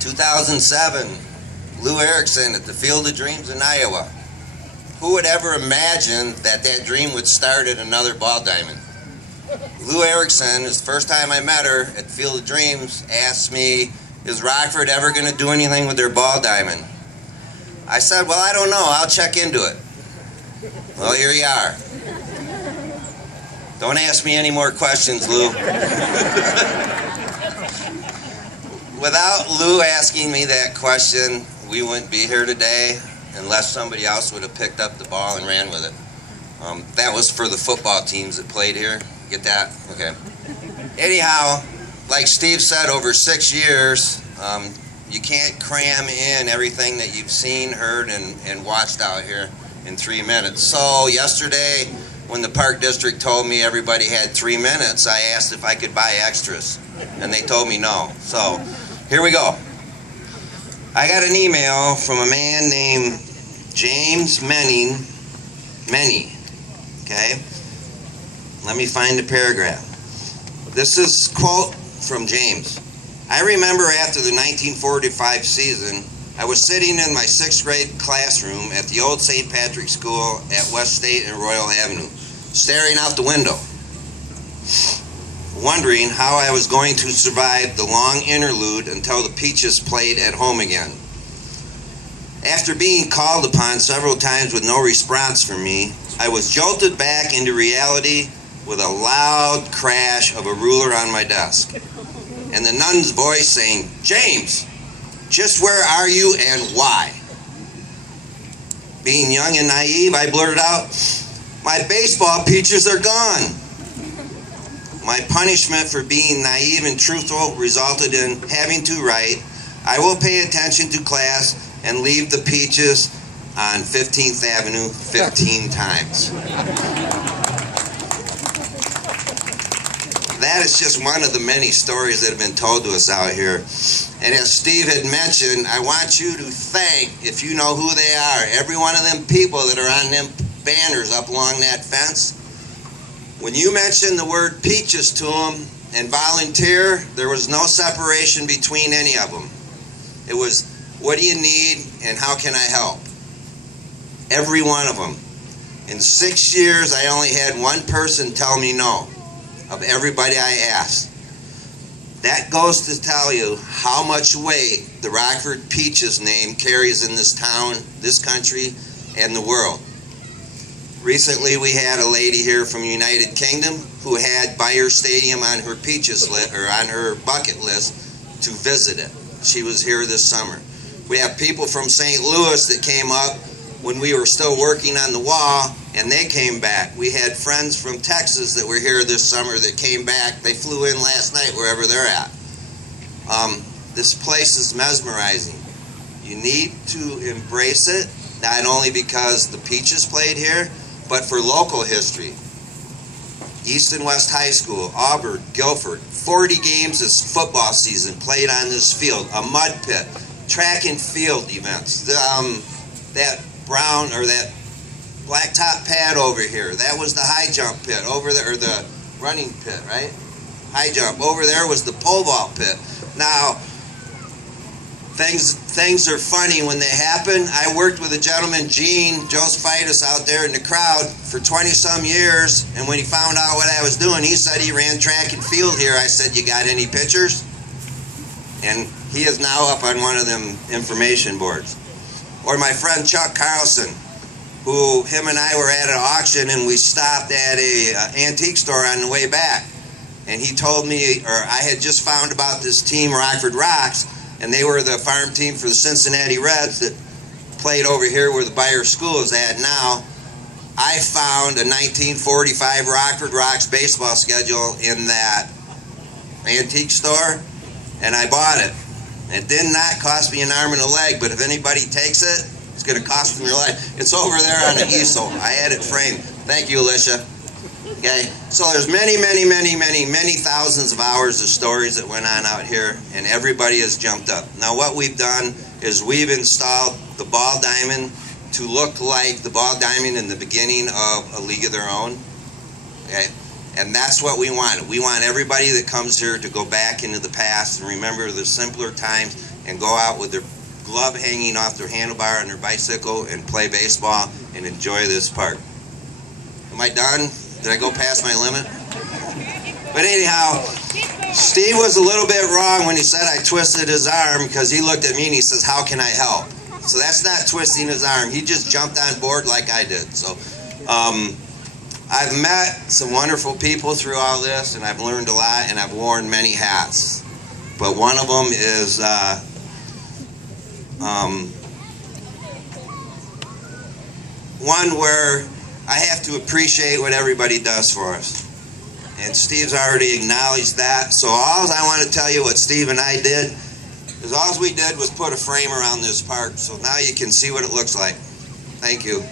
2007, Lou Erickson at the Field of Dreams in Iowa. Who would ever imagine that that dream would start at another ball diamond? Lou Erickson, is the first time I met her at the Field of Dreams, asked me, is Rockford ever going to do anything with their ball diamond? I said, well, I don't know. I'll check into it. Well, here you are. Don't ask me any more questions, Lou. Without Lou asking me that question, we wouldn't be here today unless somebody else would have picked up the ball and ran with it. That was for the football teams that played here. Get that? Okay. Anyhow, like Steve said, over 6 years, you can't cram in everything that you've seen, heard, and watched out here in 3 minutes. So yesterday, when the Park District told me everybody had 3 minutes, I asked if I could buy extras, and they told me no. So here we go. I got an email from a man named James Menny. Okay? Let me find the paragraph. This is a quote from James. I remember after the 1945 season, I was sitting in my 6th grade classroom at the old St. Patrick's School at West State and Royal Avenue, staring out the window, wondering how I was going to survive the long interlude until the Peaches played at home again. After being called upon several times with no response from me, I was jolted back into reality with a loud crash of a ruler on my desk, and the nun's voice saying, James, just where are you and why? Being young and naive, I blurted out, my baseball peaches are gone. My punishment for being naive and truthful resulted in having to write, I will pay attention to class and leave the peaches on 15th Avenue 15 times. That is just one of the many stories that have been told to us out here. And as Steve had mentioned, I want you to thank, if you know who they are, every one of them people that are on them banners up along that fence. When you mentioned the word peaches to them and volunteer, there was no separation between any of them. It was, what do you need and how can I help? Every one of them. In 6 years, I only had one person tell me no, of everybody I asked. That goes to tell you how much weight the Rockford Peaches name carries in this town, this country, and the world. Recently, we had a lady here from United Kingdom who had Beyer Stadium on her peaches list, or on her bucket list to visit it. She was here this summer. We have people from St. Louis that came up when we were still working on the wall, and they came back. We had friends from Texas that were here this summer that came back. They flew in last night, wherever they're at. This place is mesmerizing. You need to embrace it, not only because the Peaches played here, but for local history. East and West High School, Auburn, Guilford, 40 games this football season played on this field, a mud pit, track and field events. That brown, or that blacktop pad over here, that was the high jump pit over there, or the running pit, right? High jump. Over there was the pole vault pit. Now, things are funny when they happen. I worked with a gentleman, Josephitis, out there in the crowd for 20-some years, and when he found out what I was doing, he said he ran track and field here. I said, you got any pictures? And he is now up on one of them information boards. Or my friend Chuck Carlson, who him and I were at an auction, and we stopped at a antique store on the way back. And he told me, or I had just found about this team, Rockford Rocks, and they were the farm team for the Cincinnati Reds that played over here where the Beyer School is at now. I found a 1945 Rockford Rocks baseball schedule in that antique store, and I bought it. It did not cost me an arm and a leg, but if anybody takes it, it's going to cost them your life. It's over there on the easel. I had it framed. Thank you, Alicia. Okay, so there's many thousands of hours of stories that went on out here, and everybody has jumped up. Now what we've done is we've installed the ball diamond to look like the ball diamond in the beginning of A League of Their Own. Okay, And that's what we want. We want everybody that comes here to go back into the past and remember the simpler times and go out with their glove hanging off their handlebar on their bicycle and play baseball and enjoy this park. Am I done? Did I go past my limit? But anyhow, Steve was a little bit wrong when he said I twisted his arm, because he looked at me and he says, how can I help? So that's not twisting his arm. He just jumped on board like I did. So I've met some wonderful people through all this, and I've learned a lot, and I've worn many hats. But one of them is one where I have to appreciate what everybody does for us. And Steve's already acknowledged that. So all I want to tell you what Steve and I did is all we did was put a frame around this park. So now you can see what it looks like. Thank you.